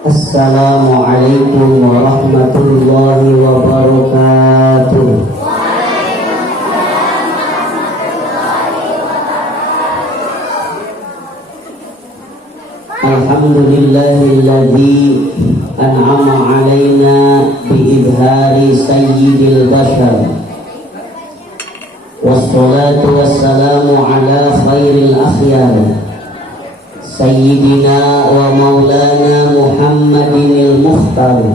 Assalamualaikum warahmatullahi wabarakatuh. Alhamdulillahilladzi an'ama alaina biidhari sayyidil bashar, wassalatu wassalamu ala khairil akhyar, Sayyidina wa maulana Muhammadinil Mukhtar,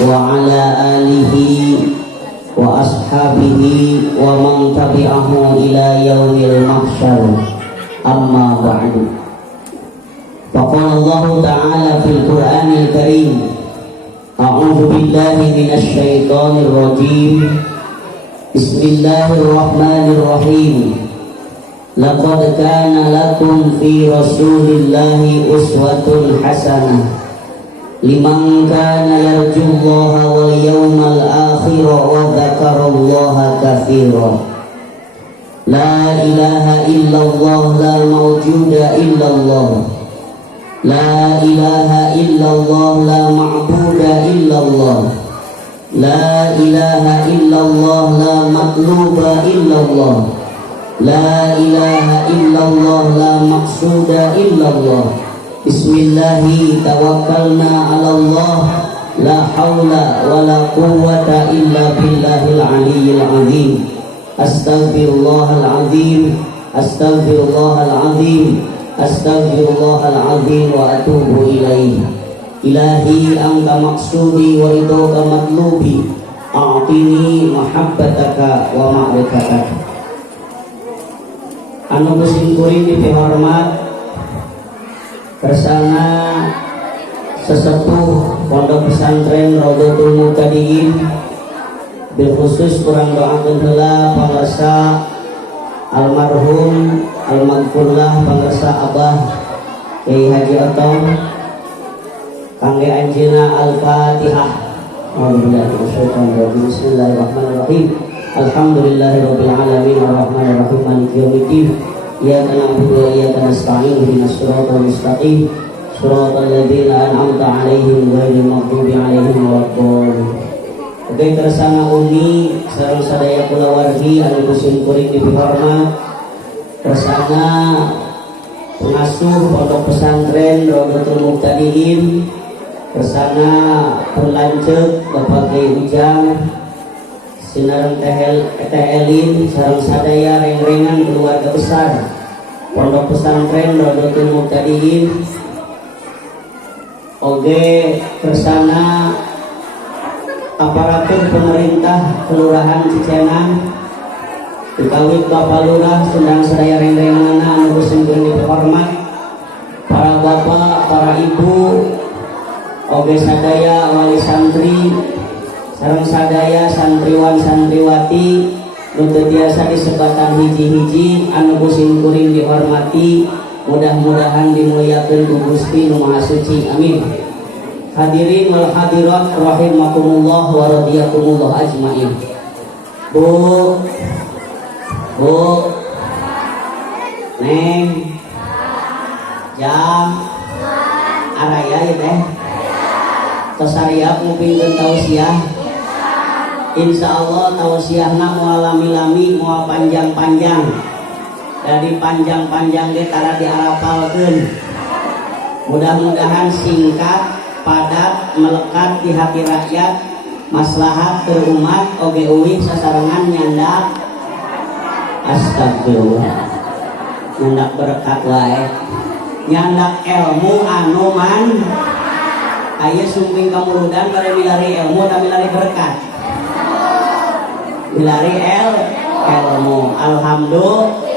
wa ala alihi wa ashabihi wa man tabi'ahu ila yaumil mahsyar. Amma ba'du. Faqala Allah Ta'ala fil Qur'anil Karim, a'udzu billahi minasy syaithanir rajim. Bismillahirrahmanirrahim. Laqad kana lakum fi Rasulillahi uswatun hasanah liman kana yarjullaha wal yawmal akhir wa dzakarallaha katsiran. La ilaha illallah, la mawjuda illallah. La ilaha illallah, la ma'buda illallah. La ilaha illallah, la matluba illallah. La ilaha illallah, la maqsuda illallah. Bismillahi tawakkalna ala Allah, la hawla wa la quwwata illa billahil aliyyil azim. Astaghfirullahal azim, astaghfirullahal azim, astaghfirullahal azim wa atubu ilaih. Ilahi anta maqsudi wa ridhoka matlubi, a'tini mahabbataka wa ma'rifataka. Anu kuring dihormat bersama sesepuh pondok pesantren Raudhatul Muhtadin, bil khusus kurang doakeun heula pangarsa almarhum almaghfurlah pangarsa Abah Kyai Haji Otong kangge anjeunna Al-Fatihah. Bismillahirrahmanirrahim. Alhamdulillahirabbil alamin arrahmanir rahim maliki yaumiddin. Iyyaka na'budu wa iyyaka nasta'in ihdinas siratal mustaqim siratal ladzina an'amta 'alaihim ghairil maghdubi 'alaihim waladdallin. Oke, kersana uni sareng sadaya kulawargi anu kuring dihormat, kersana pengasuh pondok pesantren Raudhatul Muhtadin, kersana penlanceuk Bapak Kyai Ujang, sinareng Teh Elin sareng sadaya reng-rengan keluarga besar pondok pesantren Raudhatul Muhtadin. Oge kersana aparatur pemerintah Kelurahan Cicenang, dikawit Bapak Lurah sedang sadaya reng-renganna anu kusingkeun dihormat, para bapak, para ibu, oge sadaya wali santri sareng sadaya santriwan santriwati nu teu tiasa disebatan hiji-hiji anu kuring dihormati, mudah-mudahan dimuliakeun ku Gusti Nu Maha Suci. Amin. Hadirin wal hadirat rahimakumullah wa radiyakumullah ajmain. Bu Neng Jam araya ya teh tos hariap ngupingkeun tausiah. Insyaallah tausiahna moal lami-lami, moal panjang-panjang. Dari panjang-panjang ge tara diarapalkeun. Mudah-mudahan singkat, padat, melekat di hati rakyat, maslahat ke umat, oge uwih sasarengan nyandak. Astagfirullah. Nyandak berkat wae. Nyandak ilmu anu man. Aya sumping kamuludan bare milari ilmu tapi milari berkat. Milari ilmu. Alhamdulillah.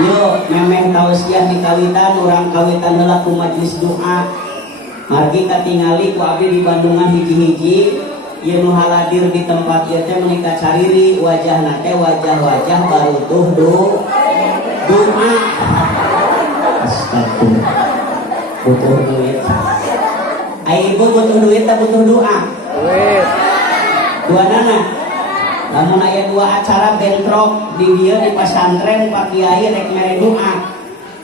Yuk memeh tausiah dikawitan, urang kawitan heula ku majlis doa. Margi katingali ku abdi di Bandungan hiji-hiji. Ieu nu haladir di tempat ieu teh menika cariri wajahna teh wajah-wajah barutuh doa. Astagfirullah. Butuh duit. Ai ibu butuh duit tak butuh doa? Duit. Dua nana. Lamun aya dua acara bentrok di dieu di pesantren Pak Kiai rek mere doa.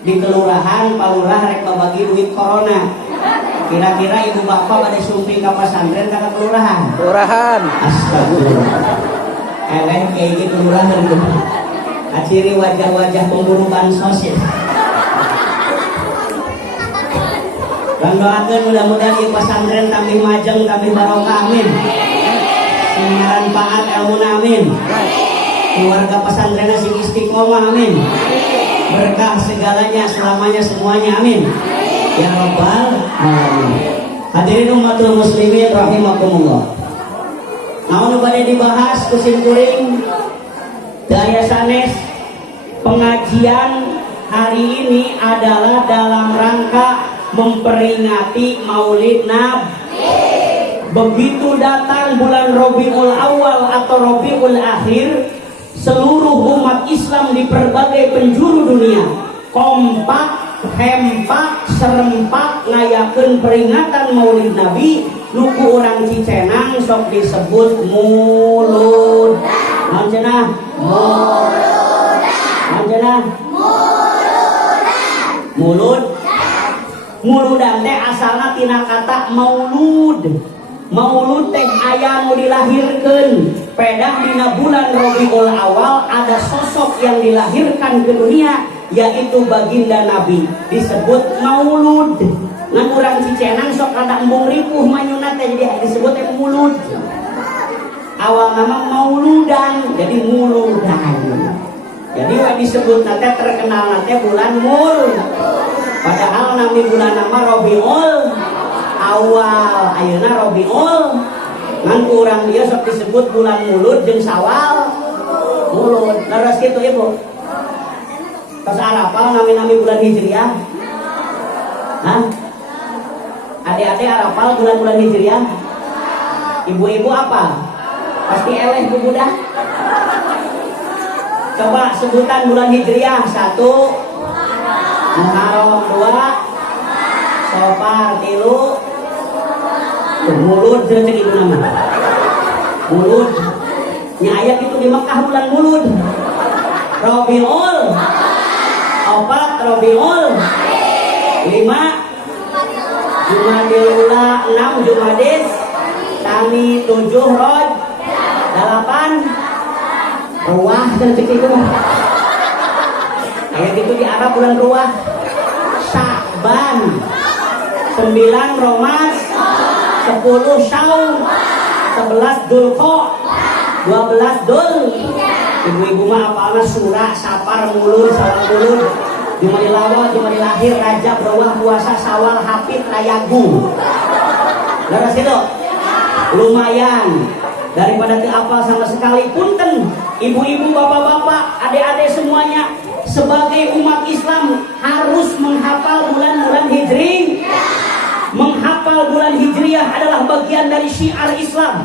Di kelurahan Pak Lurah rek babagi duit corona. Kira-kira ibu bapak pada sumping ke pesantren ke kelurahan? Kelurahan. Astagfirullah. Eleh kayak gitu kelurahan tuh. Aciri wajah-wajah pemburu bansos ya. Dan doakan mudah-mudahan di pesantren tambah majeng, tambah barokah, amin. Sinaran paat ilmu amin. Keluarga pesantren sing istiqomah, amin. Berkah segalanya, selamanya, semuanya, amin. Ya Rabbal Alamin. Hadirin umatul muslimin rahimakumullah. Namun pada dibahas kusim kuring daya sanes pengajian hari ini adalah dalam rangka memperingati Maulid Nabi. Begitu datang bulan Rabiul Awal atau Rabiul Akhir, seluruh umat Islam di berbagai penjuru dunia kompak, hempak, serempak ngayakeun peringatan Maulid Nabi. Nuku orang Cicenang sok disebut mulud. Naon cenah? Mulud. Naon cenah? Mulud. Muludan teh asalna tina kata maulud. Maulud teh aya nu dilahirkeun. Pedah dina bulan Rabiul Awal ada sosok yang dilahirkan ke dunia, yaitu baginda Nabi, disebut maulud. Ngan urang Cicenang sok ada embung ripuh manyuna teh jadi disebut teh mulud. Awal nama mauludan jadi muludan. Jadi we disebut nate terkenal nate bulan mul. Padahal nami bulan nama Rabiul Awal, ayeuna Rabiul. Ngan urang dia sok disebut bulan mulud jeung Sawal mulud. Leres kitu Ibu. Tos arapal nami-nami bulan Hijriah? Hah? Adik-adik arapal bulan-bulan Hijriah? Ibu-ibu apa? Pasti eleh bu budak. Coba sebutan bulan Hijriah. 1 Muharram, 2 Safar, 3 mulud jeung ibu nama. Mulud. Nya aya kitu di Mekah bulan mulud. Rabiul 4 Rabiul 5 Jumadil Ula, 6 Jumadis Tani, 7 Roj, 8 Ruah dan cek itu kayak gitu di Arab bulan Ruah. Sya'ban 9 Romas, 10 Syawal, 11 Dzulqa, 12 Dzul. Ibu-ibu mah apalna surah, Safar, mulud, Sawal mulud, Jumadil Awal, Jumadil Akhir, Rajab, Rawah, Puasa, Sawal, Hafid, Rayagu. Leres itu? Lumayan. Daripada teu apal sama sekali, punten ibu-ibu, bapak-bapak, adik-adik semuanya, sebagai umat Islam harus menghafal bulan-bulan Hijri. Menghafal bulan Hijriah adalah bagian dari syiar Islam.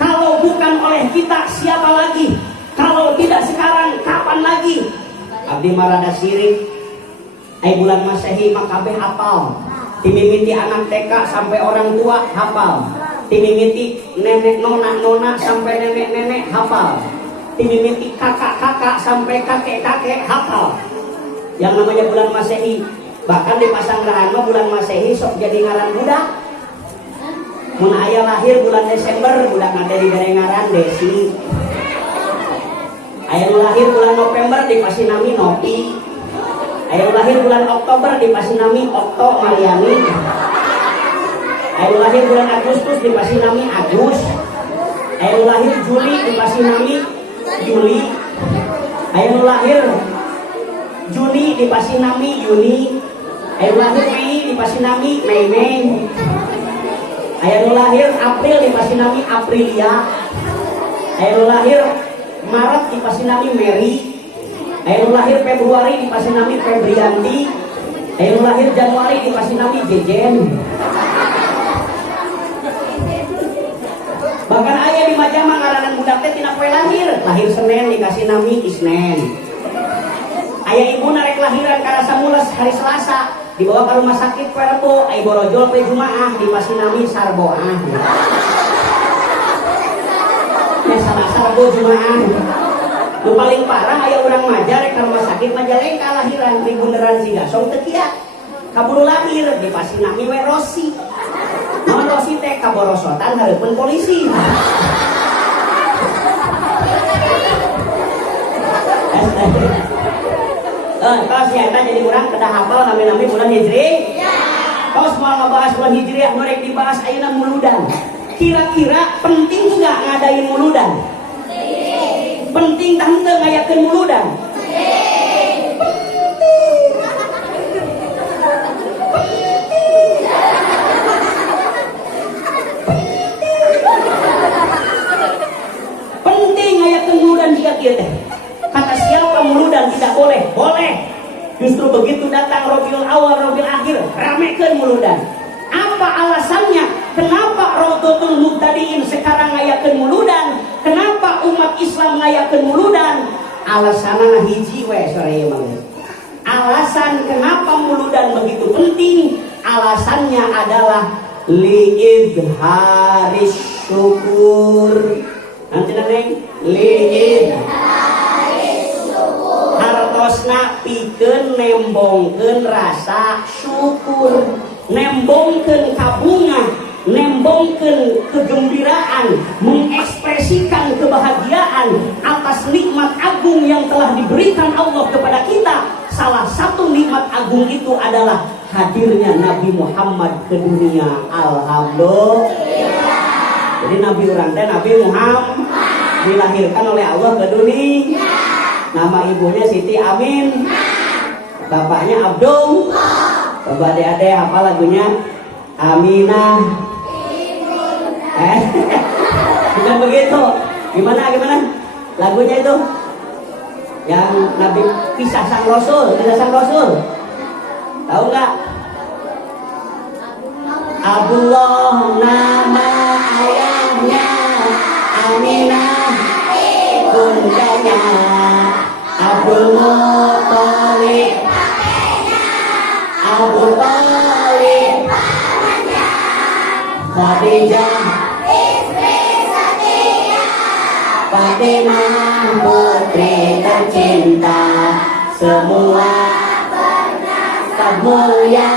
Kalau bukan oleh kita, siapa lagi? Kalau tidak sekarang, kapan lagi? Abdi marada sirik. Ai bulan Masehi makabeh hafal. Timimiti anak TK sampai orang tua hafal. Timimiti nenek nona sampai nenek hafal. Timimiti kakak sampai kakek hafal. Yang namanya bulan Masehi. Bahkan di Pasanggerahan mah bulan Masehi sok jadi ngaran budak. Mun aya lahir bulan Desember, budak ngade di ngaran Desi. Aya lahir bulan November dipasi nami Nopi. Aya lahir bulan Oktober dipasi nami Okto Mariani. Aya lahir bulan Agustus dipasi nami Agus. Aya lahir Juli dipasi nami Juli. Aya lahir Juni dipasi nami Yuni. Aya lahir Mei dipasi nami Mei. Aya lahir April dipasi nami Aprilia. Aya lahir Maret dipasi nami Mary. Aya lahir Februari dipasi nami Febrianti. Aya lahir Januari dipasi nami Jejen. Bahkan aya di Majama ngaranan budak teh tina poe lahir. Lahir Senin dikasih nami Isnen. Aya ibu narek lahiran ka Samules hari Selasa, dibawa ke rumah sakit poe Rebo, ai borojol poe Jumaah dipasi nami Sarboah. Ya salah Sarbo Jumaah. Nu paling parah aya urang maja rek ka rumah sakit Majalengka lahiran di bundaran Cigasong teu kieu. Kaburu lahir dipasi nami we Rosi. non Rosi teh kaborosotan hareupeun polisi. Kalau siapa jadi orang kedah hafal nami-nami bulan Hijri. Kalau semua ngebahas bulan Hijri yang mereka dibahas ayeuna muludan. Kira-kira penting nggak ngadain muludan? Penting tak henteu ngayakeun muludan? Penting ngayakeun muludan jika kieu teh. Kata siapa muludan tidak boleh? Boleh. Justru begitu datang Rabiul Awal, Rabiul Akhir, ramekeun muludan. Apa alasannya? Kenapa Raudhatul Muhtadiin sekarang ngayakeun muludan? Kenapa umat Islam ngayakeun muludan? Alasanna hiji we sore ieu mah. Alasan kenapa muludan begitu penting? Alasannya adalah li'idharis syukur. Nanti neng li'idharis syukur. Hartosna pikeun nembongkeun rasa syukur, nembongkeun kabungan, nembongkeun kegembiraan, mengekspresikan kebahagiaan atas nikmat agung yang telah diberikan Allah kepada kita. Salah satu nikmat agung itu adalah hadirnya Nabi Muhammad ke dunia. Alhamdulillah. Jadi Nabi orang teh Nabi Muhammad dilahirkan oleh Allah ke dunia. Nama ibunya Siti Amin, bapaknya Abdul. Coba adik-adik apa lagunya? Aminah. Bukan begitu. Gimana lagunya itu? Yang Nabi pisah sang Rasul. Tahu nggak? Abdullah nama ayahnya, Aminah bundanya, Abdul Muthalib Abu Thalib Khadijah Fatimah putri tercinta, semua bernasab mulia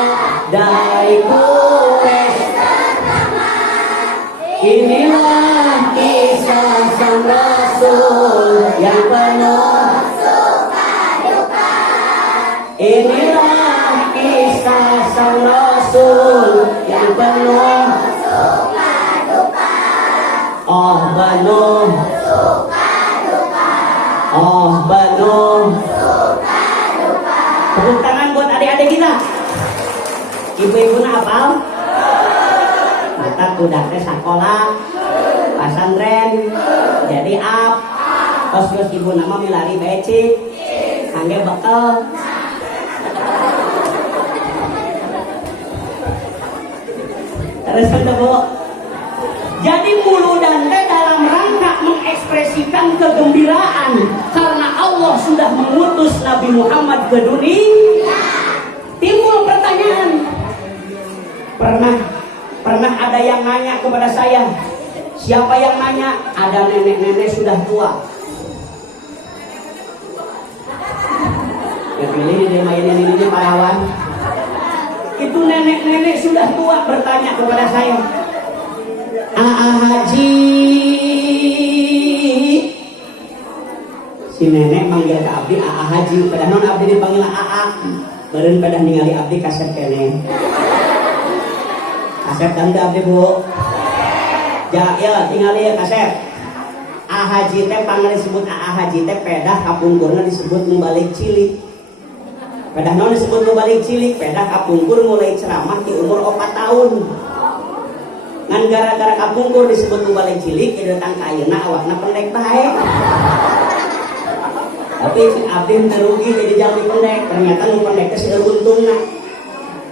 dari Quraisy. Inilah kisah sang Rasul yang penuh suka duka. Inilah kisah sang Rasul yang penuh suka duka. Oh penuh suka duka. Oh penuh suka duka. Tepuk tangan buat adik-adik kita. Ibu-ibu hafal? Mata kuda teh sekolah, pasantren, jadi terus ibu nama milari becik, angge bekal. Terus Bu. Jadi muludan teh dalam rangka mengekspresikan kegembiraan karena Allah sudah mengutus Nabi Muhammad ke dunia. Timbul pertanyaan, pernah ada yang nanya kepada saya. Siapa yang nanya? Ada nenek-nenek sudah tua. Ya pilih ini parawan. Itu nenek-nenek sudah tua bertanya kepada saya. Haji. Si nenek manggil ke abdi Haji. Pada non abdi dipanggil Beren pada ningali abdi kaset kene. Kaset kan abdi Bu. Ya tinggali ya kaset. Haji teh panggali disebut Haji teh pedah kapungkurna disebut mubalik cilik. Pedah non disebut mubalik cilik, pedah kapungkur mulai ceramah di umur 4 tahun. Ngan gara-gara kapungkur disebut mubalik cilik, jadi datang ka ayeuna awakna pendek bae. Tapi abdi terugi jadi jalmi pendek. Ternyata nu pendek teh seueur untungna.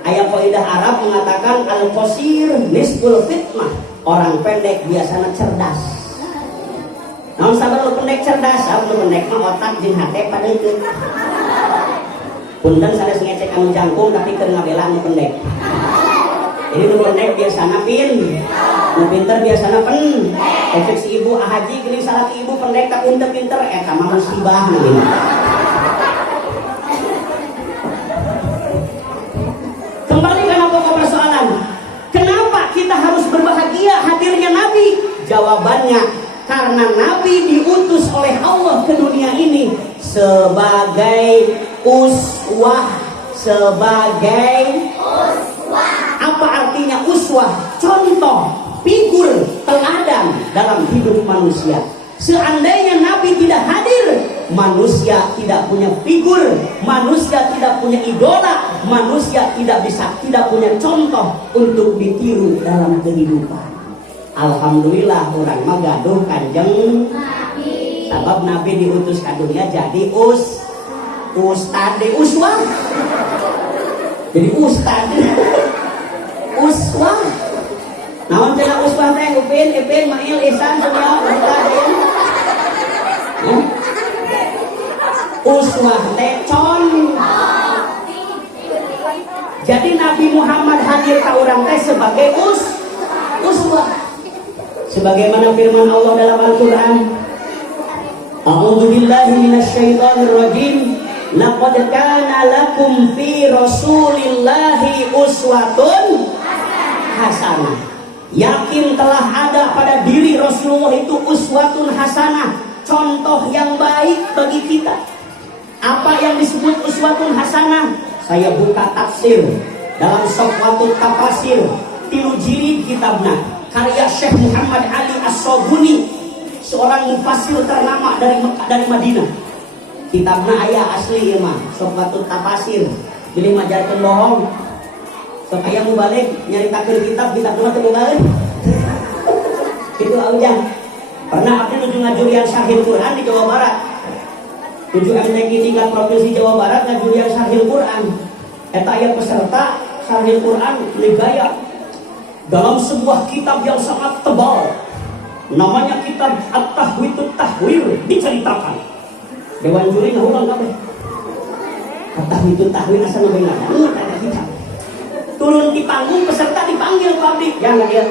Aya kaidah Arab mengatakan al-qasir nisful fitnah. Orang pendek biasanya cerdas. Namun sabar lu pendek cerdas, lu pendek mah otak jeung hate padeukeut. Punten sanes ngecek anu jangkung tapi keur ngabela anu pendek. Jadi nu pendek biasana nu pinter biasana Ecek si ibu Haji geuning salah ibu pendek tak pinter eta mah musibah nih. Kembali ke pokok persoalan. Kenapa kita jawabannya karena Nabi diutus oleh Allah ke dunia ini sebagai uswah. Sebagai uswah. Apa artinya uswah? Contoh, figur, teladan dalam hidup manusia. Seandainya Nabi tidak hadir, manusia tidak punya figur, manusia tidak punya idola, manusia tidak punya contoh untuk ditiru dalam kehidupan. Alhamdulillah orang mah gaduh kanjeng Nabi. Sebab Nabi diutus ke dunia jadi ustad uswah. Jadi ustad uswah. Naon cenah uswah teh Upin, Ipin, Mail, Ihsan, Sumiao, Ustadin. Uswah teh contoh. Jadi Nabi Muhammad hadir ka urang teh sebagai uswah. Sebagaimana firman Allah dalam Al-Qur'an, A'udzu billahi minasyaitonir rajim. Laqad kana lakum fi Rasulillahi uswatun hasanah. Yakin telah ada pada diri Rasulullah itu uswatun hasanah, contoh yang baik bagi kita. Apa yang disebut uswatun hasanah? Saya buka tafsir dalam Sofwatut Tafasir tilu jilid kitabna karya Syekh Muhammad Ali As-Sobuni, seorang mufassir ternama dari Madinah. Kitabna aya asli ya mah Sofwatut Tafasir. Jadi majarkeun bohong. Sok aya mu balik nyaritakeun kitab mah teu balik. Itu aujang. Pernah abdi nuju ngajurian Syarhil Quran di Jawa Barat. 7 MTQ tingkat provinsi Jawa Barat ngajurian Syarhil Quran. Eta aya peserta Syarhil Quran ligaya dalam sebuah kitab yang sangat tebal. Namanya kitab At-Tahwitut Tahwir diceritakan. Dewan juri ngahulang kabeh. At-Tahwitut Tahwir asa nu beungan ada kitab. Turun di panggung, peserta dipanggil ku abdi. Ya dia.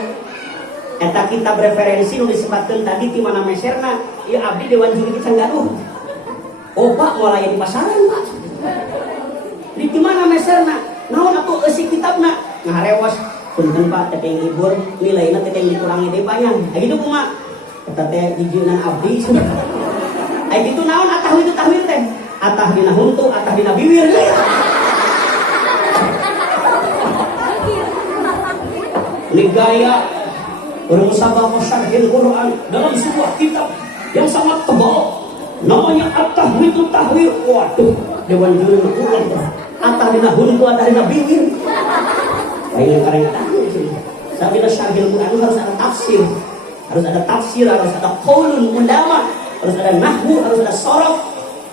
Eta kitab referensi nu disebutkeun tadi ti mana meserna, ieu abdi dewan juri di Canggaruh. Oh Pak, mulai di pasaran Pak. Di mana meserna? Naon atuh eusi kitabna? Ngarewas. Punten Pak, teh libur, nilaina teh dikurangi deui panjang. Aya kitu kumaha? Eta teh dijunan abdi. Aya kitu naon atah itu tahwir teh? Atah dina huntu, atah dina biwir. Ini gaya bermusabaqah syarhil Quran dalam sebuah kitab yang sangat tebal. Namanya At-Tahwitut Tahwir. Waduh, dewan juri ulang tuh. Atah dina huntu, atah dina biwir. Kayak karena tapi syarhil Quran harus ada tafsir. Harus ada tafsir, harus ada qaulun mundama, harus ada nahwu, harus ada sorof,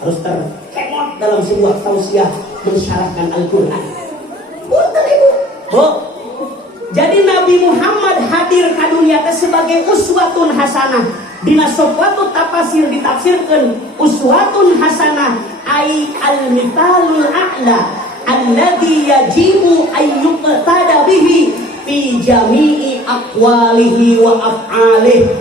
harus terkemot dalam sebuah tausiah mensyarahkan Al-Quran. Punten Ibu. Oh. Jadi Nabi Muhammad hadir ke dunia sebagai uswatun hasanah. Dina Sofwatut Tafasir ditafsirkan uswatun hasanah ai al-mithalul a'la alladhi yajibu ayyuqtada bihi fi jami'i aqwalihi wa af'alihi.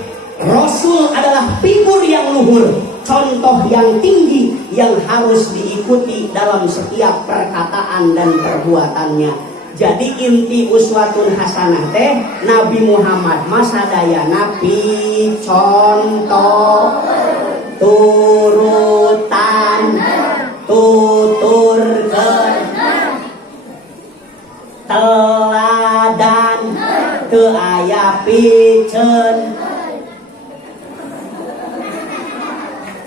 Rasul adalah figur yang luhur, contoh yang tinggi yang harus diikuti dalam setiap perkataan dan perbuatannya. Jadi inti uswatun hasanah teh Nabi Muhammad masadayana contoh turutan tuturkeun teladan teu aya piceun.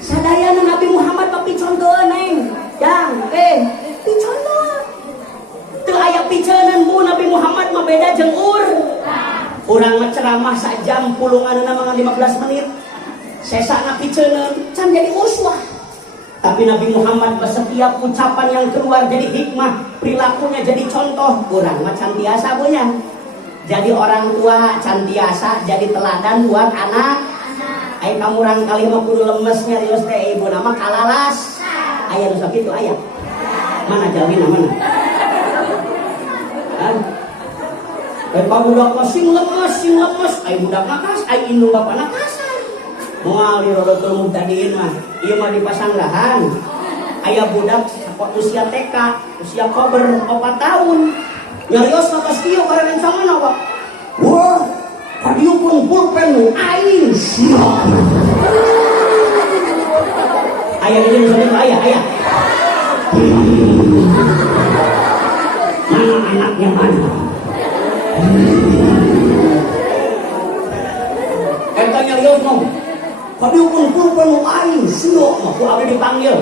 Sadayana Nabi Muhammad bab picontoeun neng jang picontoeun teu aya piceunan bu. Nabi Muhammad mah beda jeung urang mah ceramah sajam pulunganna mah 15 menit sesana piceunan can jadi uswah. Tapi Nabi Muhammad setiap ucapan yang keluar jadi hikmah, perilakunya jadi contoh. Urang mah can tiasa punya jadi orang tua, can tiasa jadi teladan buat anak. Ai kamu urang kali mah kudu lemesnya rios teh ibu nama kalalas. Aya nu sakitu aya. Mana jalmina mana? Pak budak sing lemes, ai budak nakas, ai indung bapak nakasan. Moal di rodotul mubtadiin mah, ieu mah di pasanggrahan. Aya budak usia TK, usia kober 4 tahun. Nyarios nakas kieu karena samana Pak. Wah, Padiupun pulpen aing siap. Ayah ini misalnya ayah. Mana anaknya mana? Katanya lihat mau. Padiupun pulpen aing siap. Aku ada dipanggil.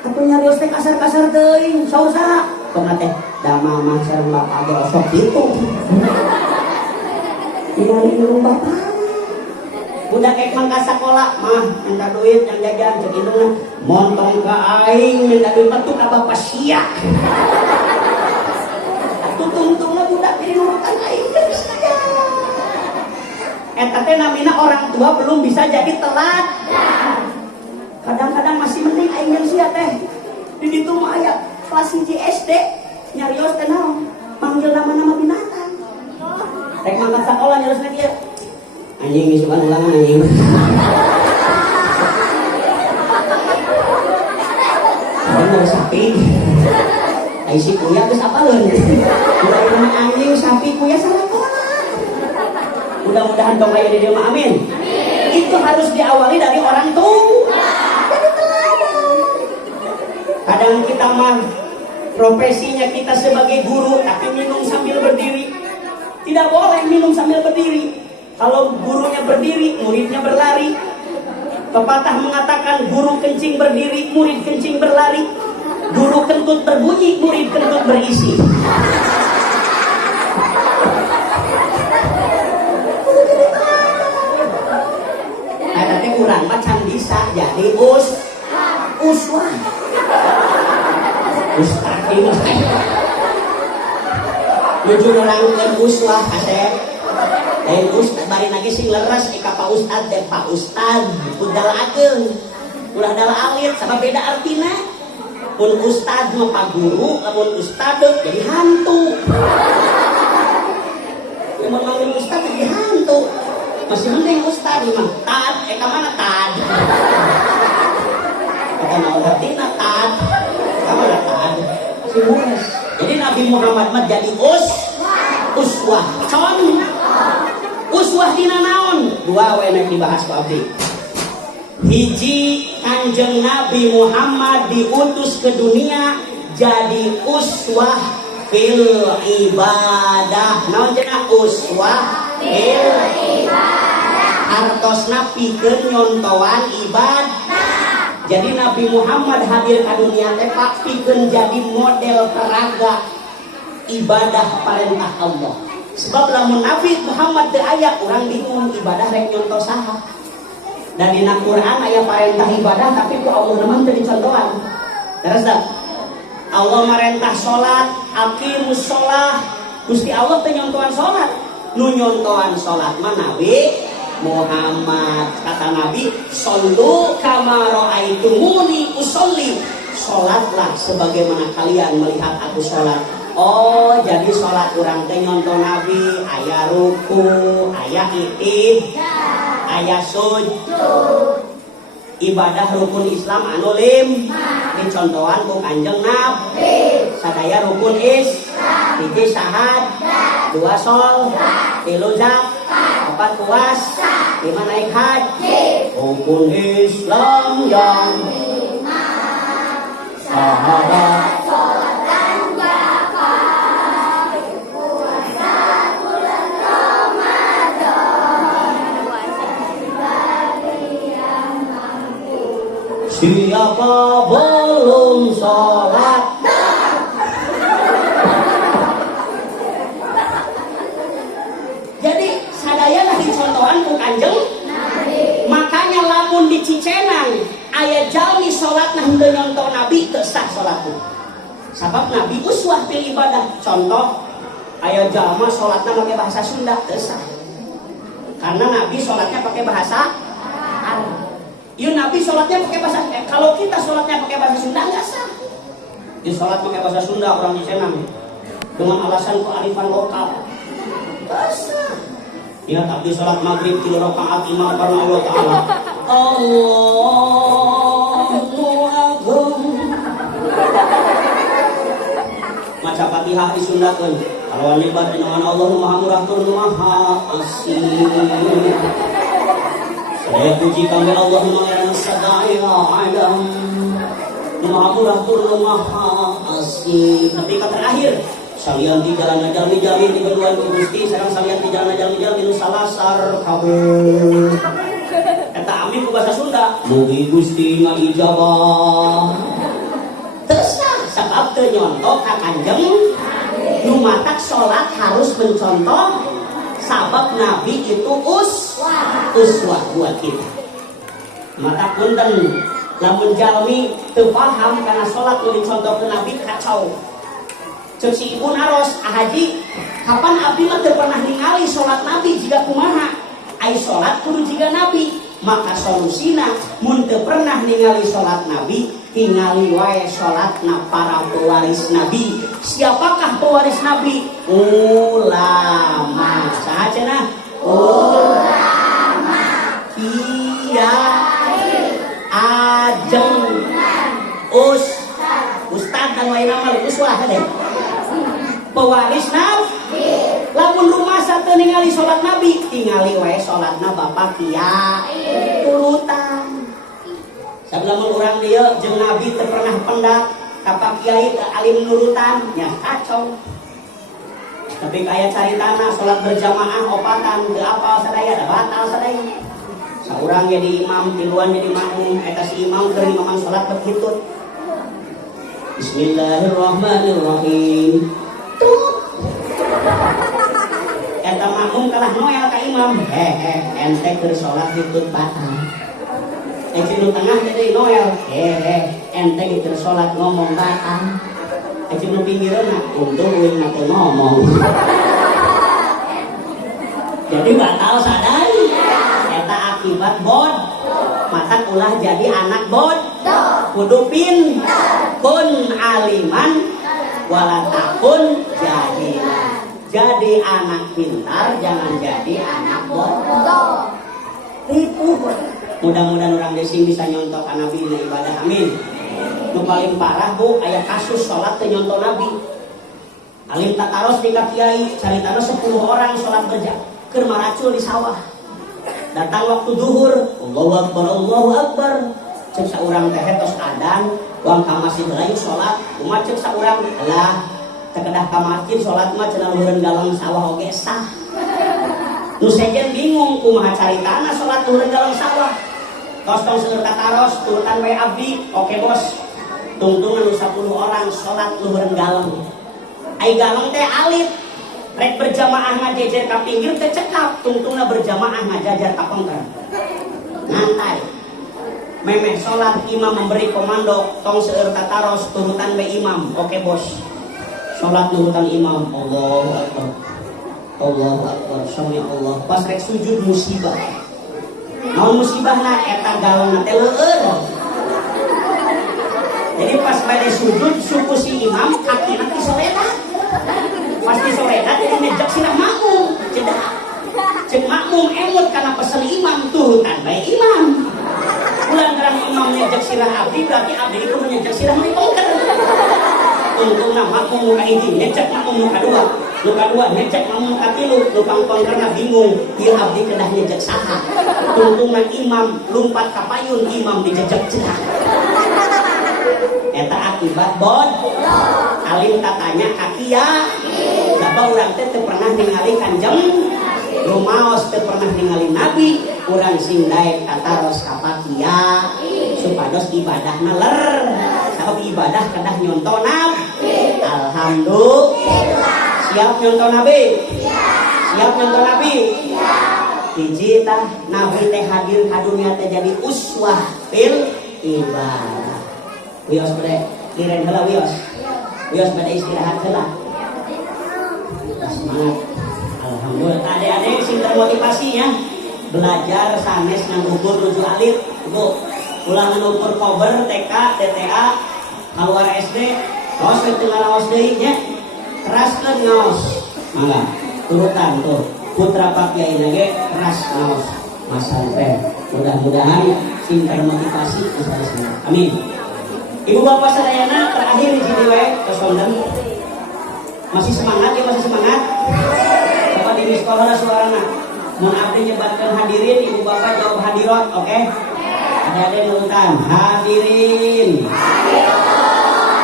Katanya lihat teh kasar-kasar teuing, sausa. Kena teh da mamah sareng bapak gosok itu. Tinggalin dulu bapak. Udah kayak mangka sekolah mah minta duit yang jajan cek indungna montong ke aing minta duit tuh ka bapak sia. Tutung-tungna budak di nurutan aing geus saja. Eta teh namina orang tua belum bisa jadi telat. Kadang-kadang masih mending aing yang sia teh. Di ditu mah aya kelas 1 SD nyarios teh naon manggil nama-nama binatang. Rek mangkat sekolah nyariosna kieu. Anjing isukan ulangan anjing. Bener sapi. Ai si kuya geus apaleun. Ulah nama anjing sapi kuya salah. Mudah-mudahan tong aya di dieu mah amin. Itu harus diawali dari orang tua. Jadi teladan. Kadang kita mah profesinya kita sebagai guru tapi minum sambil berdiri. Tidak boleh minum sambil berdiri. Kalau gurunya berdiri, muridnya berlari. Pepatah mengatakan guru kencing berdiri, murid kencing berlari. Guru kentut berbunyi, murid kentut berisi. Ada teh urang mah can bisa jadi uswah. Ustaz ini. Jujur orang ke uswah kasep. Lain ustad bari lagi sing leres ka Pak Ustad dan Pak Ustad udah lageung ulah dala alit sama beda artina. Mun ustad mah Pak Guru, lamun ustad jadi hantu. Mun manggil ustad jadi hantu. Masih mending ustad mah tad ka mana tad. Kata naon artina tad. Ka mana tad? Simulas. Jadi Nabi Muhammad mah jadi uswah. Uswah dina naon? Dua wenek dibahas ku abdi. Hiji, Kanjeng Nabi Muhammad diutus ke dunia jadi uswah fil ibadah. Naon cenah uswah fil ibadah? Artosna pikeun nyontoan ibadah. Jadi Nabi Muhammad hadir ke dunia teh pak pikeun jadi model teraga ibadah perintah Allah. Sebab lamun Nabi Muhammad teu aya urang bingung ibadah rek nyonto saha. Dan dina Quran aya parentah ibadah tapi ku Allah naman teu dicontohan. Terus dah. Allah marentah salat, aqimus shalah. Gusti Allah teu nyontohan salat. Nu nyontohan salat mah Nabi Muhammad. Kata Nabi, "Shollu kama ra'aitumuni usolli." Salatlah sebagaimana kalian melihat aku salat. Oh, jadi sholat urang teh nyontoh Nabi, aya ruku, aya itih, aya sujud. Ibadah rukun Islam anu dicontohan ku Kanjeng Nabi. Sadaya rukun Islam, hiji syahad, dua shol, tilu zakat, opat puasa, lima naik haji. Rukun Islam yang syahadat, sholat dan siapa belum sholat? Jadi sadaya lah dicontohan ku Kanjeng Nabi. Makanya lamun di Cicenang aya jalmi sholat nah henteu nyontoh Nabi teu sah sholatna. Sabab Nabi uswah fil ibadah. Contoh aya jalma sholatna pakai bahasa Sunda teu sah. Karena Nabi sholatnya pakai bahasa Arab. Iya Nabi sholatnya pakai bahasa kalau kita sholatnya pakai bahasa Sunda nggak sah. Di sholat pakai bahasa Sunda orang Cicenang dengan alasan kearifan lokal nggak sah. Ya tapi sholat maghrib 3 rakaat imam karena Allah Taala. Allahu Akbar. maca Fatihah disundakeun kalau nyebat dengan Allah Maha Murah tur Maha Asih. Saya puji kami Allah yang sadaya alam Maha Murah tur Maha Asih. Tapi kata terakhir salian di jalan jami-jami di beruan ku Gusti sareng salian di jalan jami-jami nu salasar kabeh. Eta amin ku bahasa Sunda. Mugi Gusti ngaijabah. Teruslah sebab teu nyontok ka Kanjeng nu matak salat harus mencontoh sabab Nabi itu uswah buat kita. Mata punten lamun jalmi teu paham kana salat nu dicontohkeun Nabi kacau. Cek si ibu naros, haji, kapan abdi mah teu pernah ningali salat Nabi jika kumaha? Ai salat kudu jiga Nabi. Maka solusina mun teu pernah ningali salat Nabi, tingali wae salatna para pewaris Nabi. Siapakah pewaris Nabi? Ulama. Saha cenah? Ulama. Kiai, ajeng, ustad dan wae nama uswah deh. Pewaris Nabi. Lamun rumah satu ningali sholat Nabi, tingali wae sholatna bapak kiai turutan. Sablamun urang dia jeung Nabi teu pernah pendak, bapak kiai teu alim nurutan, nya kacau. Tapi kaya caritana sholat berjamaah opatan teu apal sadaya da batal sadaya. Saurang jadi imam, tiluan jadi makmum, eta si imam keur imaman sholat begitu. Bismillahirrahmanirrahim. Eta makmum kalah noel ka imam. Ente keur salat hitut batal. Eci nu tengah jadi noel. Ente keur salat ngomong batal. Eci nu pinggireuna untung uing na teu ngomong. Jadi batal sadari. Eta akibat bod. Mata ulah jadi anak bod. Kudu kun aliman wala takun jahilan. Jadi anak pintar, jangan jadi anak bodoh. Ribu. Mudah-mudahan orang desing bisa nyontok Nabi di ibadah. Amin. Nu paling parah bu, aya kasus sholat teu nyontok Nabi. Alim takaros di kiai, caritana 10 orang sholat berjamaah keur maracul di sawah. Datang waktu duhur, Allahu Akbar, Allahu Akbar. Cek saurang teh tos adan, wang ka masjid lain sholat, umat cek saurang lah terkedah ka masjid sholat mah cenah luhureun galang sawah oge sah. Nu sejen bingung kumaha caritana sholat luhureun galang sawah. Tos tong seueur tataros turutan bae abdi, oke bos. Tungtungan 10 orang sholat luhureun galang. Ai galang teh alit. Rek berjamaah ngajejer ka pinggir teh cekap, tungtungna berjamaah ngajajar ka pengker. Ngantai. Memeh sholat imam memberi komando, tong seueur tataros turutan bae imam, oke bos. Sholat nurutan imam, Allahu Akbar, Allahu Akbar, sami Allah. Pas rek sujud musibah. Naon musibahna eta galongna teh leueur. Jadi pas bade sujud suku si imam kakina ti soredat. Pas di soredat jadi ngejak sirah makmum, cedak. Cek makmum emut karena pesen imam turutan bae imam. Bulan terang imam ngejak sirah abdi berarti abdi itu ngejak sirah mengkongker. Untung nama makmum muka ini, ngecek makmum muka dua, ngecek makmum muka tilu, lupang karena bingung, dia abdi kedah ngecek saha. Untung imam lumpat kapayun, imam dijejak cedak. Eta akibat bod. Alim katanya kakia. Siapa orang teh pernah ningali Kanjeng, rumaos teh pernah ningali Nabi, urang sindai tataros kapakia, supados ibadahna ler. Sabab ibadah kedah nyontoh Nabi. Alhamdulillah. Siap nyontoh Nabi? Siap nyontoh Nabi? Hiji tah Nabi teh hadir ka dunia teh jadi uswah fil ibadah. Wios bade liren heula wios. Wios bade istirahat heula. Semangat. Alhamdulillah. Adik-adik sing termotivasi ya. Belajar sanes nganggugur nuju alit. Bu, ulang ngukur cover TK, DTA, keluar SD, tos tinggal ngaos deui nya. Keraskeun ngaos. Mangga, turutan tuh. Putra Pak Kiai ge keras ngaos. Masantren. Mudah-mudahan sing termotivasi bisa disana. Amin. Ibu bapak sadayana terakhir di sini we kesondan. Masih semangat ya, masih semangat. Coba di sekolah suarana. Mun abdi nyebatkan hadirin, ibu bapak jawab hadirat, oke? Ada nurutan. Hadirin,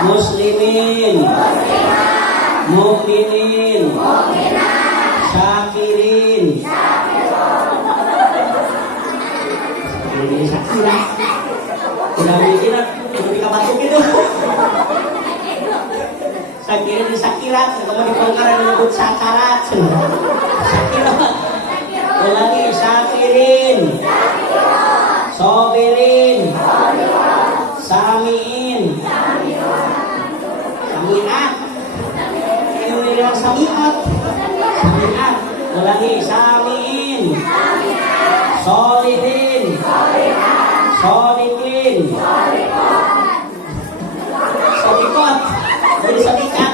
muslimin, mukminin, syakirin. Ini syakirat. Udah mikir, udah dikabatuk gitu. Sakirin sakirat, kamu di Bangkaran menyebut sakarat. Sakirat. Ulangi, sakirin, sobirin, samiin, samiat. Ini yang samiat. Samiat. Ulangi, samiin, solihin, solikin, solikot. Jadi sodikat.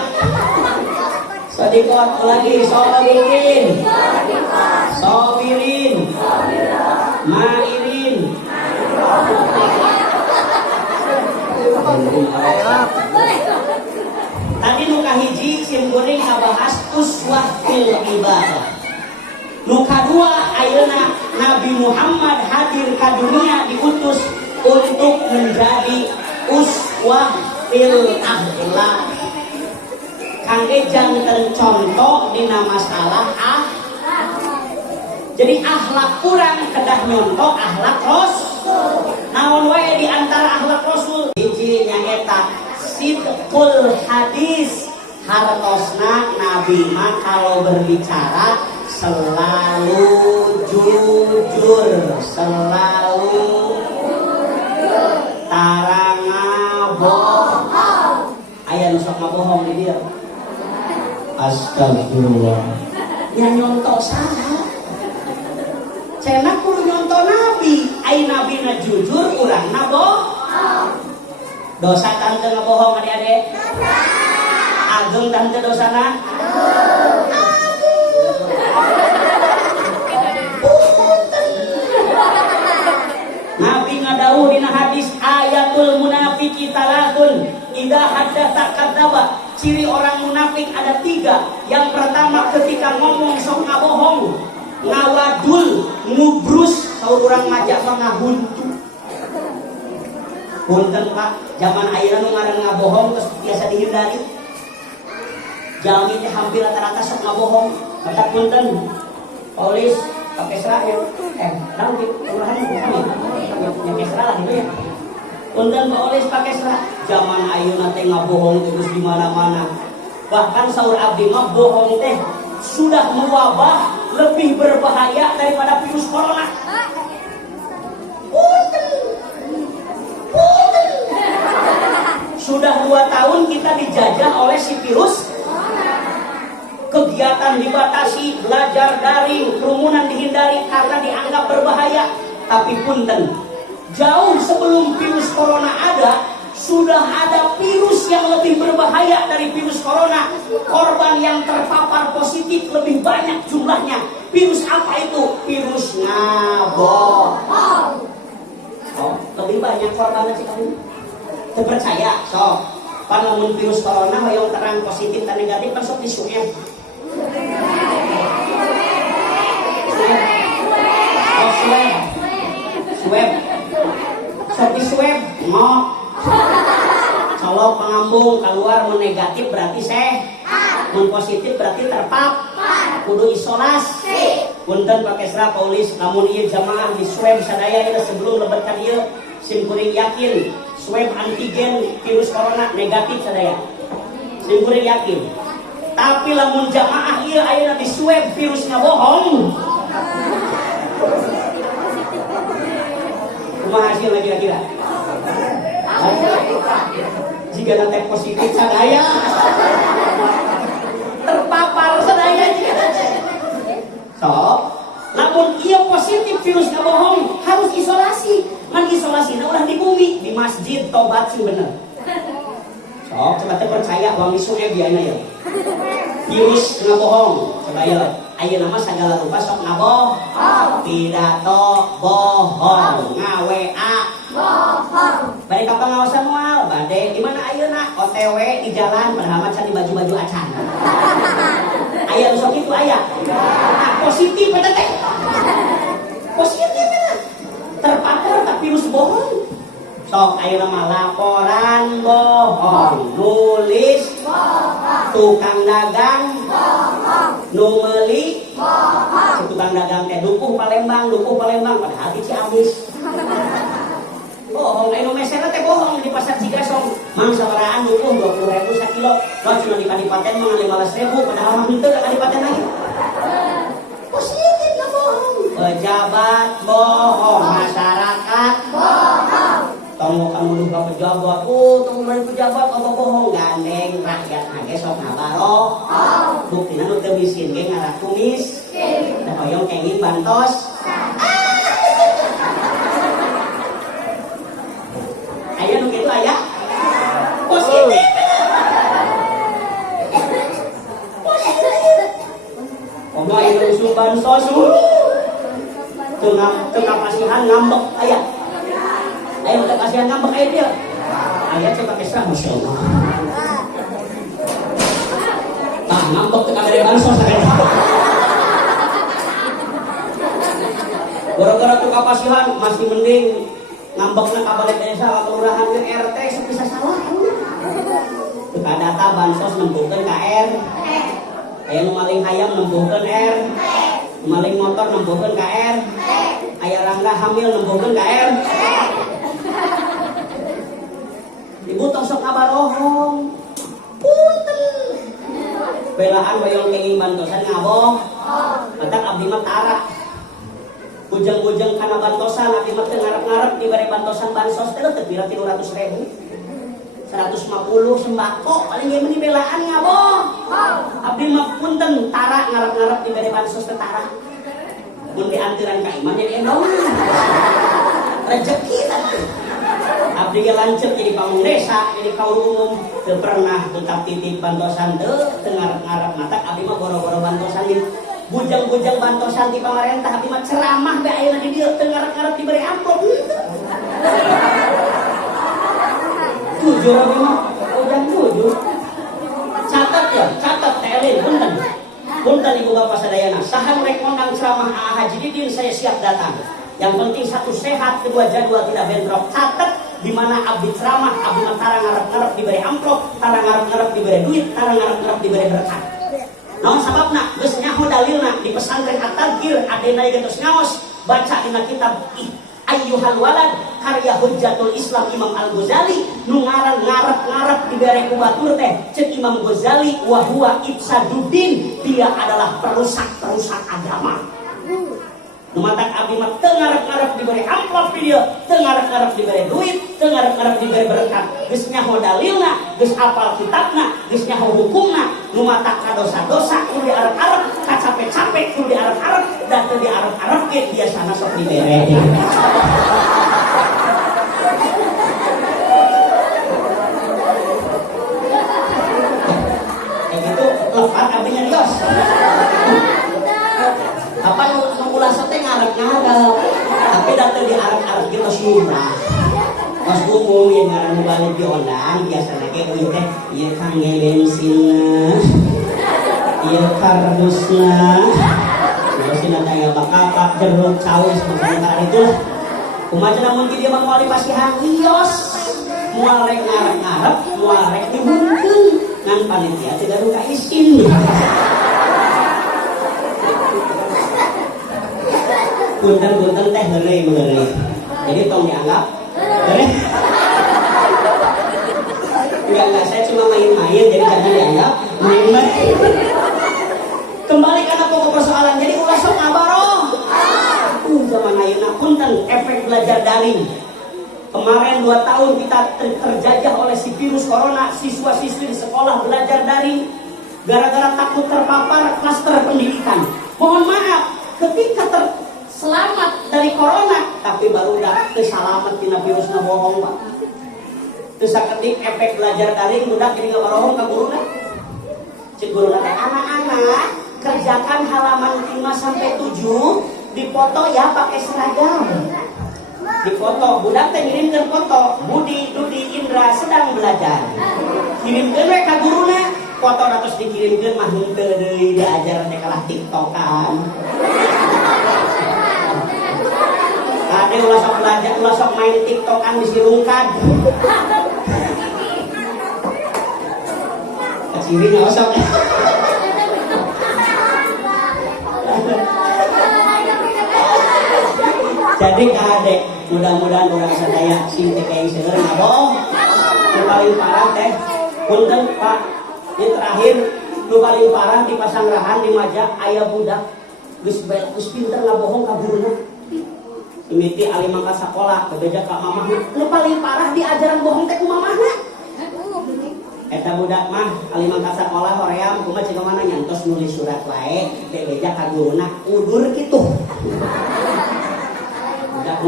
Sodikot lagi, solikin, sobirin, mairin. Tadi nuka hiji sim kuring ngabahas uswah fil ibadah. Nuka dua ayeuna Nabi Muhammad hadir ke dunia diutus untuk menjadi uswah fil akhlak. Kangge janten contoh dina masalah jadi akhlak kurang kedah nyontoh akhlak Rasul. Naon wae di antara akhlak Rasul hiji nyaeta sidqul hadis, hartosna Nabi mah kalau berbicara selalu jujur, selalu tarang ngabohong. Aya nu sok ngabohong di dieu. Astagfirullah. Ya nyontoh saha? Cenah kudu nyontoh Nabi. Ai nabina jujur, urangna bohong. Dosa tante ngabohong adik-adik? Ageng tante dosana? Nabi ngadawuh dina hadis ayatul munafiqi talatun idza haddatsa kadzaba. Ciri orang munafik ada 3. Yang pertama ketika ngomong sok ngabohong, ngawadul, ngubrus, kalau orang ngajak mah ngahuntu. Punten Pak, zaman ayeuna nu ngaran ngabohong terus biasa dihindari. Jalmi teh hampir rata-rata sok ngabohong. Kata punten, polis pakai serahnya. Nanti kelurahan bukan ya serah lah gitu ya. Punten polis pakai serah. Zaman ayeuna teh ngabohong terus di mana-mana. Bahkan saur abdi mah bohong teh sudah mewabah, lebih berbahaya daripada virus corona. Sudah 2 tahun kita dijajah oleh si virus. Kegiatan dibatasi, belajar daring, kerumunan dihindari karena dianggap berbahaya. Tapi punten, jauh sebelum virus corona ada, sudah ada virus yang lebih berbahaya dari virus corona. Korban yang terpapar positif lebih banyak jumlahnya. Virus apa itu? Virus ngabohong. Oh, lebih banyak korbannya sih kamu. Terpercaya, so. Panamun virus corona yang terang positif dan negatif kan sok di swab. Swab. Sok di swab, ngok. Kalau pengambung keluar negatif berarti mun positif berarti terpapar. Kudu isolasi. Punten pakai serah polis, namun ieu jamaah di swab sadaya ieu sebelum lebat ka dieu sim kuring yakin swab antigen virus corona negatif sadaya. Sim kuring yakin. Tapi lamun jamaah ieu ayeuna di swab virus ngabohong. Kumaha hasilna kira-kira? Jika nanti positif sadaya terpapar sadaya jika nanti so namun ia positif virus ngabohong harus isolasi. Man isolasi udah di bumi di masjid tobat sih bener. So coba percaya uang disunya biayanya ya virus ngabohong. Coba ya ayo nama segala rupa sok ngabohong, pidato bohong, ngawea bohong. Bade kapan ngawasan mual, bade di mana ayeuna OTW di jalan berhamat di baju-baju acan. positif pada teh. Positif pada. Terpapar tak virus bohong. Sok ayeuna mah laporan bohong, nulis bohong, tukang dagang bohong, nu meuli bohong. Tukang dagang teh dukuh Palembang padahal di Ciamis. Bohong, anu mesena teh bohong di pasar Cigasong. Mang sabaraan dukuh 20.000 sakilo. Lo cuma di Kadipaten mah 15.000 padahal mah henteu ka Kadipaten lagi. Positif lah bohong. Pejabat bohong, masyarakat bohong. Tong kamu lupa pejabat, tong main pejabat apa bohong gandeng rakyat nage sok ngabaro. Buktina nu teu miskin ge ngarak kumis. Da hoyong kenging bantos. Aya nu kitu aya. Positif. Omong ieu usul bansos. Teu kapasihan ngambek aya. Ayo kita kasihan ngambek aja dia. Ayat saya pakai serang, Masya Allah. Nah, ngambek ke kamera bansos. Gara-gara tuh kapasihan masih mending ngambeknya kabalet desa kelurahan ke RT bisa salah. Tuh data bansos nempukeun ka R. Aya nu maling hayam nempukeun R. Maling motor nempukeun ka R. Aya rangga hamil nempukeun ka R. Ibu tong sok ngabarohong. Punten. Belaan bayong kenging bantosan ngaboh. Matak abdi mah tara. Bujang-bujang kana bantosan abdi mah teu ngarep-ngarep dibere bantosan bansos teh teu pira 300.000. 150 sembako paling ge meuni belaan ngaboh. Abdi mah punten tara ngarep-ngarep dibere bansos teh tara. Mun diantiran ka iman jadi endong. Rezeki tah. Abdi ge lanceuk jadi pamong desa, jadi kaul umum, teu pernah tetap titip bantosan teu ngarep-ngarep matak abdi mah boro-boro bantosan ieu. Bujang-bujang bantosan ti pamarentah abdi mah ceramah bae ayeuna di dieu teu ngarep-ngarep diberi amplop. Jujur abdi mah, ujang jujur. Catat teh elin punten. Punten ibu bapak sadayana, saha rek ngundang ceramah Haji Didin saya siap datang. Yang penting satu sehat, kedua jadwal tidak bentrok. Catat di mana abdi ceramah, abdi mah tara ngarep-ngarep diberi amplop, tara ngarep-ngarep diberi duit, tara ngarep-ngarep diberi berkah. Naon sababna? Geus nyaho dalilna di pesantren At-Tadkir adena geus ngaos baca dina kitab Ayyuhal Walad karya Hujjatul Islam Imam Al-Ghazali nu ngaran ngarep-ngarep diberi ku batur teh ceuk Imam Ghazali wa huwa ifsaduddin, dia adalah perusak agama. Numatak abdi mah teu ngarep-ngarep diberi amplop di dieu, teu ngarep-ngarep diberi duit, teu ngarep-ngarep diberi berkat. Geus nyaho dalilna, geus apal kitabna, geus nyaho hukumna, numatak ka dosa-dosa kudu diarep-arep, ka capek-capek kudu diarep-arep, da teu diarep-arep ge biasana sok dibere. Kayak gitu lepat abdinya dios. Apa nu ulah teh ngarep-ngarep tapi datang di arep-arep kita surah pas umum yang ngaran balik diondang biasanya kayak ieu teh ieu kang bensinna ieu kardusna biasana teh bakapak jeruk cawis macam itu kumaha namun ki dia mah moal dipasihan ios moal rek ngarep-ngarep moal rek dihungkeun ngan panitia teh gaduh ka isin. Punten teh heureuy. Jadi tong dianggap heureuy. Enggak, saya cuma main-main jadi jangan dianggap main-main. Kembali karena pokok persoalan. Jadi ulah sok ngabaroh. Zaman ayeuna punten efek belajar daring. Kemarin 2 tahun kita terjajah oleh si virus corona, siswa-siswi di sekolah belajar daring gara-gara takut terpapar klaster pendidikan. Mohon maaf, ketika selamat dari corona, tapi baru udah kesalamat tina virusna bohong Pak. Terus sakedik efek belajar daring budak jadi ngabarohong ka guruna. Cik guruna teh anak-anak kerjakan halaman 5 sampai 7 dipoto ya pakai seragam. Dipoto budak teh ngirimkeun foto Budi, Dudi, Indra sedang belajar. Kirimkeun we ka guruna foto terus dikirimkeun mah henteu deui diajar teh kalah tiktokan. Ade ulah sok belajar, ulah sok main tiktokan disirungkan. Kaciri nggak usah. Jadi kadek, mudah-mudahan orang sadaya sing teh kayak seueur ngabong. Nu paling parah teh, punten Pak, yang terakhir nu paling parah di Pasangrahan di Majak aya budak geus pinter ngabohong ka guruna. Mimiti ali mangka sakola bebeja ka mamahna. Nu paling parah diajaran bohong teh ku mamahna. Eta budak mah ali mangka sakola hoream kumaha cika mana nyantos nulis surat wae bebeja ka guruna udur kitu. Budak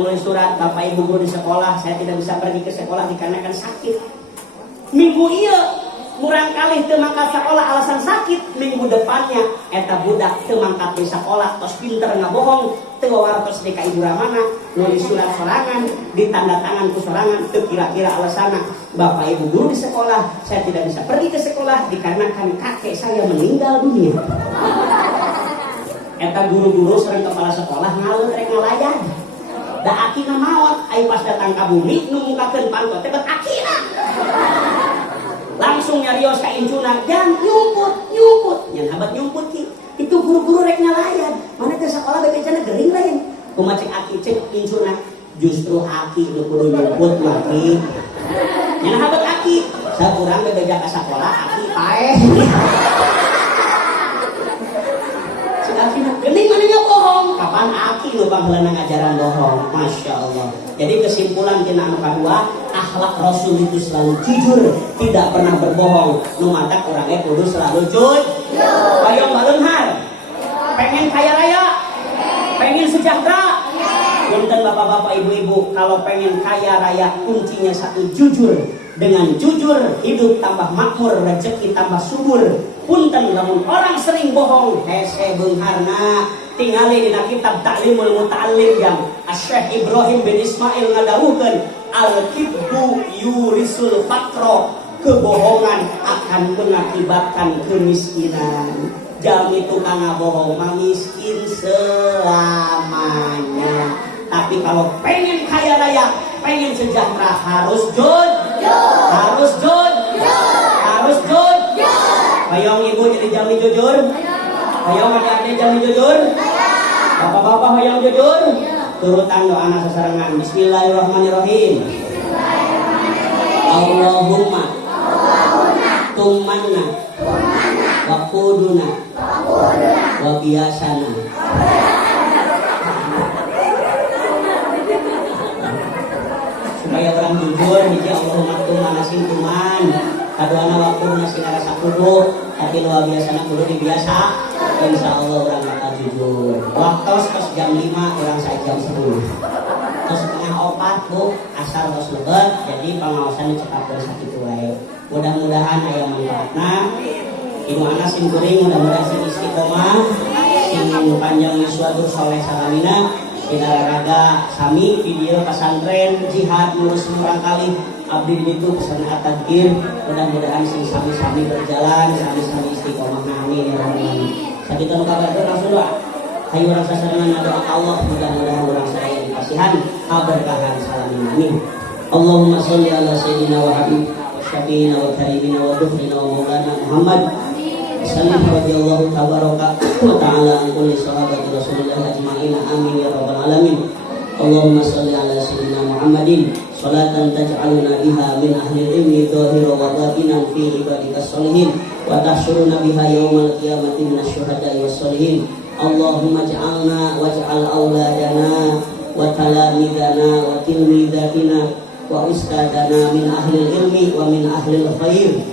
nulis surat, Bapak Ibu guru di sekolah, saya tidak bisa pergi ke sekolah dikarenakan sakit. Minggu ieu murang kalih teu mangkat sekolah alasan sakit, minggu depannya eta budak teu mangkat di sekolah tos pinter ngabohong, teu wawartos di ka ibu ramana, nulis surat sorangan, ditanda tangan ku sorangan, teu kira-kira alasanna. Bapak Ibu guru di sekolah, saya tidak bisa pergi ke sekolah dikarenakan kakek saya meninggal dunia. Eta guru-guru sering kepala sekolah ngalut rek ngalayan. Da akina maot, ai pas datang ka bumi nu mukakeun pangkot teh bet akina. Langsung nyarios ka incuna, "Jan nyumput." Nya habat nyumput ki. Itu guru-guru rek ngalayan. Mana teh sekolah bebejana gering lain. Kumaha cek aki cek incuna, justru aki nu kudu nyumput mah ki. Nya habat aki, sakurang bebeja ka sekolah aki paeh. Gening manehnya bohong. Kapan aki lu pangheulana ngajaran bohong? Masya Allah. Jadi kesimpulan tina anu kadua, akhlak Rasul itu selalu jujur, tidak pernah berbohong. Nu matak urangnya kudu selalu jujur. Hoyong baleunghar. Pengen kaya raya? Pengen sejahtera? Punten bapak-bapak ibu-ibu, kalau pengen kaya raya kuncinya satu, jujur. Dengan jujur hidup tambah makmur, rezeki tambah subur. Punten lamun orang sering bohong, hese beungharna tingali dina kitab Ta'limul Muta'allim yang Syekh Ibrahim bin Ismail ngadawuhkeun, al-kibbu yurisul faqra, kebohongan akan mengakibatkan kemiskinan. Jami tukang ngabohong mah miskin selamanya. Tapi kalau pengen kaya raya, pengen sejahtera, harus jujur. Harus jujur. Hoyong ibu jadi jami jujur. Hoyong adik-adik jami jujur. Bapak-bapak hoyong jujur. Turutan doa anak sesarengan. Bismillahirrahmanirrahim. Allahumma tumanna wa quduna wa biasana. Supaya orang jujur, hiji Allahumma tumanna sing tuman, kaduana waktu nasi rasa kudu, tapi luar biasa kudu dibiasa. Insya Allah orang bakal jujur. Waktu tos jam 5, orang saya jam 10. Tos setengah 4 bu, asal tos lebet, jadi pengawasan cepat bersakit wae. Mudah-mudahan aya manfaatna. Ibu anak sing kuring, mudah-mudahan sing istiqomah, sing panjang suatu soleh salamina. Raga sami video pesantren jihad ngurus murang kali abdi itu pesan at-tadkir. Mudah-mudahan sing sami-sami berjalan, sami-sami istiqomah. Amin ya rabbal alamin. Sakitu kabar langsung doa. Hayu urang sasarengan doa Allah, mudah-mudahan urang sadaya dikasihan kaberkahan salamin. Amin. Allahumma sholli ala sayyidina wa habib wa syafiina wa karimina wa dhukrina wa maulana Muhammad sallallahu radhiyallahu tabaraka wa ta'ala an kulli sahabati Rasulillah ajma'in. Amin ya rabbal alamin. Allahumma shalli ala sayyidina Muhammadin salatan taj'aluna biha min ahli ilmi dhahira wa batinan fi ibadikas sholihin wa tahsyuruna biha yaumal qiyamati minasy syuhada'i was sholihin. Allahumma ij'alna waj'al auladana wa talamidana wa tilmidatina wa ustadana min ahli ilmi wa min ahli khair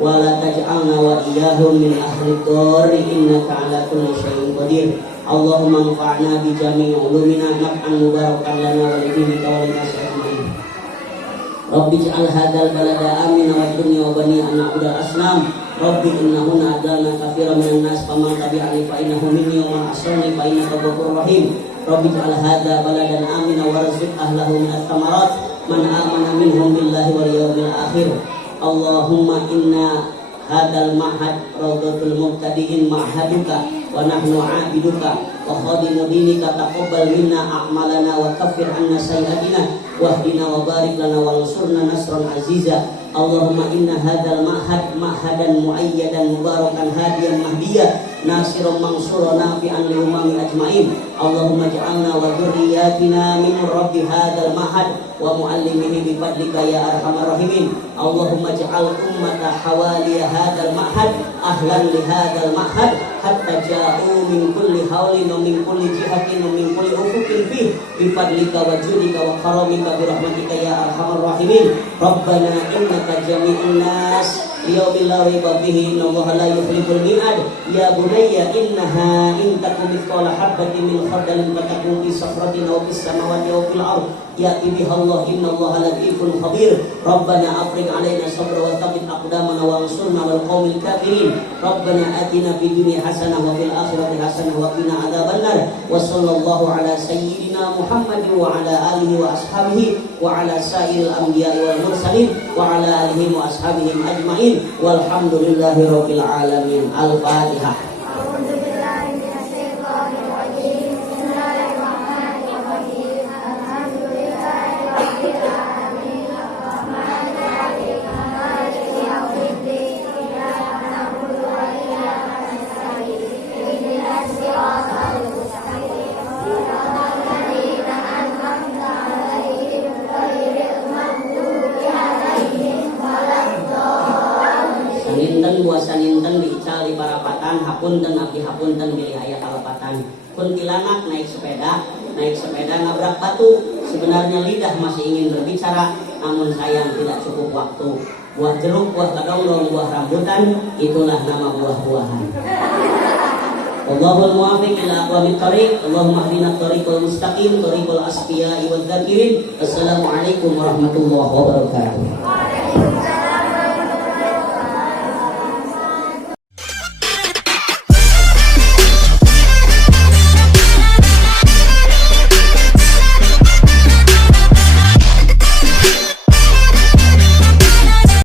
wa la taj'alna wa iyyahum min ahli dharri innaka ala kulli syai'in qadir. Allahumma anfa'na bi jami'i ulumina naf'an mubarakan lana wa li dinika wa li nasi ajma'in. Rabbi ij'al hadzal balada amina wa dunya wa bani an'udal asnam. Rabbi innahunna adalna katsiran minan nas faman tabi'ani fa innahu minni wa man asani fa innaka ghafurur rahim. Rabbi ij'al hadzal baladan amina warzuq ahlahu minat thamarat man amana minhum billahi wal yawmil akhir. Allahumma inna hadal ma'had rawdatul mubtadi'in ma'haduka wa nahnu 'abiduka wa khadimu dinika taqabbal minna a'malana wa kaffir 'anna sayyi'atina wahdina wa barik lana wa ansurna nasran aziza. Allahumma inna hadal ma'had ma'hadan mu'ayyadan mubarakan hadiyan mahdiya nasiran mansuran nafi'an li umami ajma'in. Allahumma ja'alna wa dhurriyyatina min rabbi hadal ma'had wa muallimihi bi fadlika ya arhamar rahimin. Allahumma ja'al ummata hawaliya hadal ma'had ahlan li hadal ma'had hatta ja'u min kulli hawlin wa min kulli jihatin wa min kulli ufuqin fi bi fadlika wa judika wa karamika bi rahmatika ya arhamar rahimin. Rabbana innaka jami'un nas yawmin la raiba fihi innallaha la yukhliful mi'ad. Ya bunayya innaha in takum mithqala habatin min khardalin fatakun fi sakratin aw fis samawati aw fil ardh ya'ti biha Allah innallaha latifun khabir. Rabbana afrigh 'alaina sabra wa thabbit aqdamana wa ansurna wal qaumil kafirin. Rabbana atina fid dunya hasanah wa fil akhirati hasanah wa qina adzabannar. Wa sallallahu ala sayyidina Muhammadin wa ala alihi wa ashabihi wa ala sa'iril anbiya'i wal mursalin wa ala alihi wa ashabihim ajma'in walhamdulillahi rabbil alamin. Al-Fatihah. Saninten diical di Parapatan hapunten abdi hapunten bilih aya kalepatan. Kuntilanak naik sepeda nabrak batu. Sebenarnya lidah masih ingin berbicara, namun sayang tidak cukup waktu. Buah jeruk, buah kedonglong, buah rambutan, itulah nama buah-buahan. Wallahul muwaffiq ila aqwamit thoriq. Allahumma hdina thoriqal mustaqim, thoriqal asfiya'i wadz-dzakirin. Assalamualaikum warahmatullahi wabarakatuh.